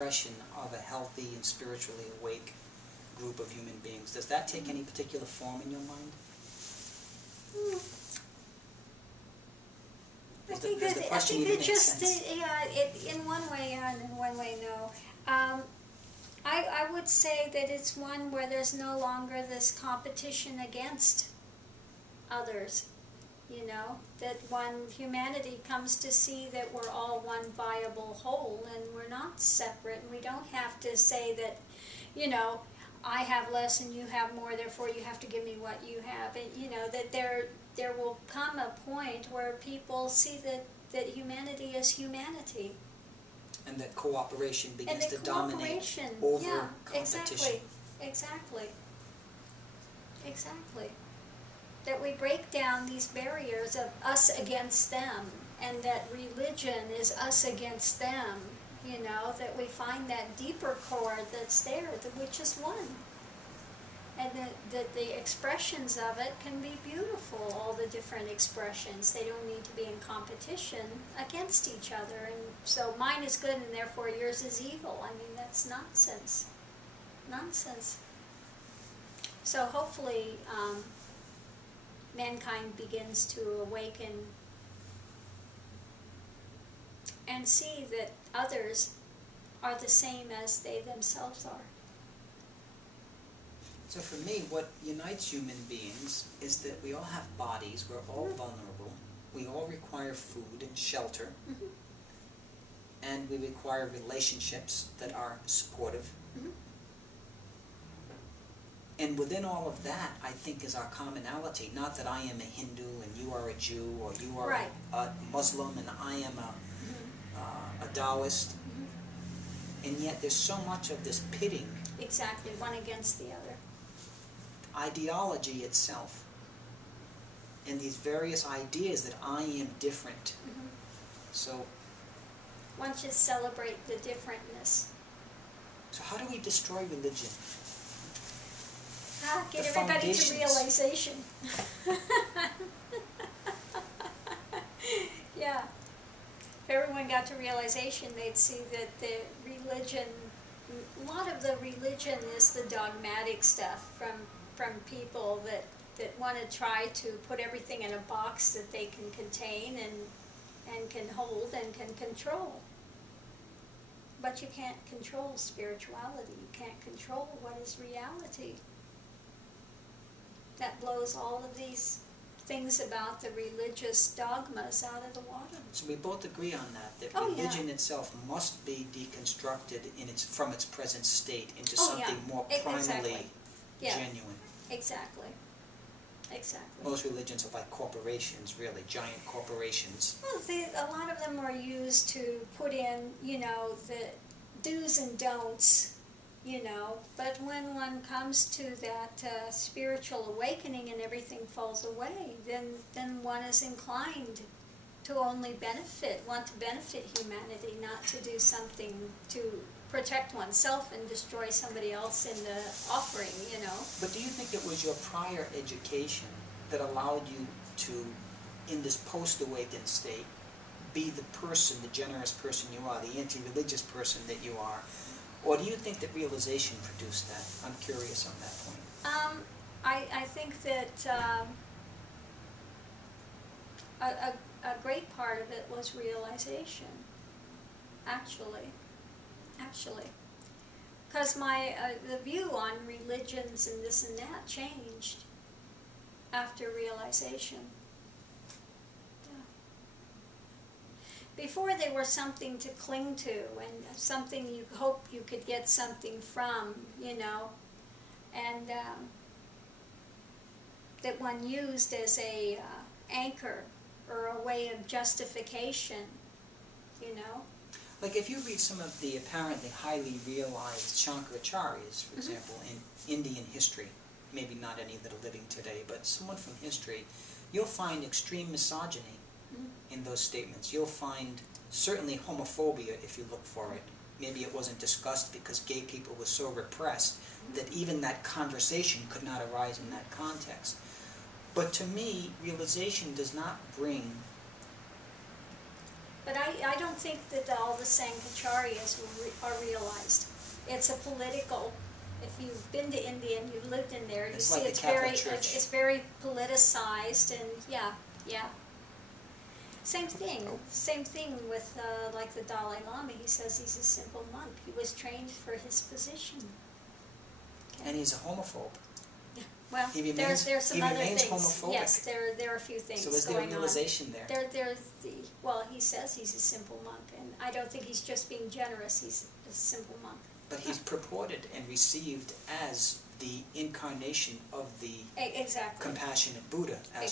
expression of a healthy and spiritually awake group of human beings, does that take any particular form in your mind? I think that just, in one way, yeah, and in one way, no. I would say that it's one where there's no longer this competition against others, you know, that when humanity comes to see that we're all one viable whole and we're not separate, and we don't have to say that, you know, I have less and you have more, therefore you have to give me what you have. And, you know, that there will come a point where people see that humanity is humanity. And that cooperation begins to dominate over competition. Exactly. That we break down these barriers of us against them, and that religion is us against them, you know, that we find that deeper chord that's there, which is one. And that the expressions of it can be beautiful, all the different expressions. They don't need to be in competition against each other. And so mine is good and therefore yours is evil. I mean, that's nonsense. Nonsense. So hopefully mankind begins to awaken and see that others are the same as they themselves are. So for me, what unites human beings is that we all have bodies, we're all vulnerable, we all require food and shelter, and we require relationships that are supportive. And within all of that, I think, is our commonality. Not that I am a Hindu and you are a Jew, or you are a Muslim and I am a Taoist. And yet there's so much of this pitting. Exactly, one against the other. Ideology itself, and these various ideas that I am different. So one should celebrate the differentness. So how do we destroy religion? Get everybody to realization. Yeah. If everyone got to realization, they'd see that the religion, a lot of the religion is the dogmatic stuff from people that want to try to put everything in a box that they can contain and can hold and can control. But you can't control spirituality. You can't control what is reality. That blows all of these things about the religious dogmas out of the water. So we both agree on that religion itself must be deconstructed from its present state into something more primally genuine. Exactly. Most religions are like corporations, really, giant corporations. Well, a lot of them are used to put in, you know, the do's and don'ts, you know, but when one comes to that spiritual awakening and everything falls away, then one is inclined to only want to benefit humanity, not to do something to protect oneself and destroy somebody else in the offering, you know. But do you think it was your prior education that allowed you to, in this post-awakened state, be the person, the generous person you are, the anti-religious person that you are? Or do you think that realization produced that? I'm curious on that point. I think that a great part of it was realization, actually. Because the view on religions and this and that changed after realization. Before they were something to cling to and something you hope you could get something from, you know, and that one used as a anchor or a way of justification, you know. Like if you read some of the apparently highly realized Shankaracharyas, for example, in Indian history, maybe not any that are living today, but someone from history, you'll find extreme misogyny in those statements. You'll find certainly homophobia if you look for it. Maybe it wasn't discussed because gay people were so repressed that even that conversation could not arise in that context. But to me, realization does not bring But I don't think that all the Sankacharyas are realized. It's a political, if you've been to India and you've lived in there, you It's see like the it's Catholic Church. it's very politicized, and yeah. Same thing with like the Dalai Lama. He says he's a simple monk. He was trained for his position. Okay. And he's a homophobe. Well, He there's some he other remains things. homophobic. Yes, there are a few things So is there going a realization on. there? Well, he says he's a simple monk, and I don't think he's just being generous. He's a simple monk. But he's purported and received as the incarnation of the Exactly. compassionate Buddha aspect.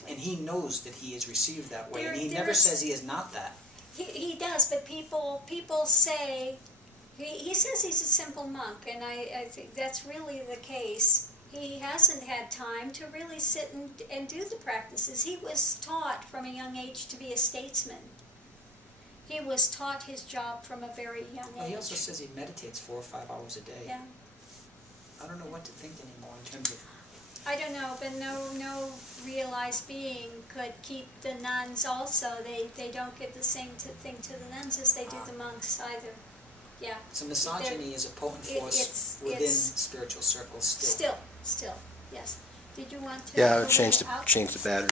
Exactly. And he knows that he is received that way, and he There never is- says he is not that. He does, but people say, he says he's a simple monk, and I think that's really the case. He hasn't had time to really sit and do the practices. He was taught from a young age to be a statesman. He was taught his job from a very young age. Well, he also says he meditates 4 or 5 hours a day. Yeah. I don't know what to think anymore in terms of... I don't know, but no realized being could keep the nuns also. They don't give the same thing to the nuns as they do the monks either. Yeah. So misogyny is a potent force within spiritual circles still. Still, yes. Did you want to? Yeah, I would change the battery.